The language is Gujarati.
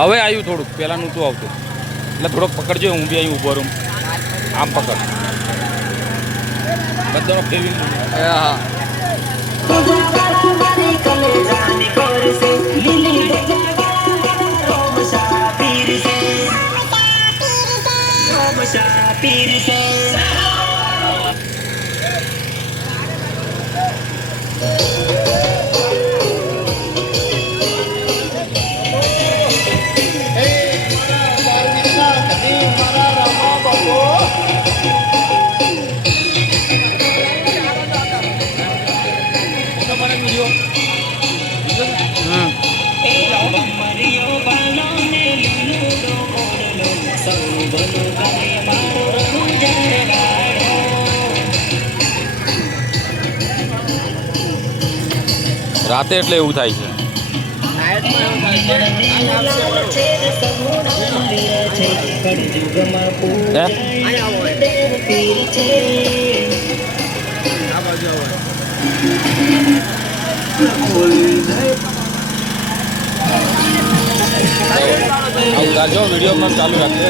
હવે આવ્યું થોડુંક, પહેલાં નહોતું આવતું એટલે થોડોક પકડજો. હું બી અહીં ઊભો રહું, આમ પકડ બધાનો ફેરવી. હા રાતે એટલે એવું થાય છે. વિડીયોમાં ચાલુ રાખે.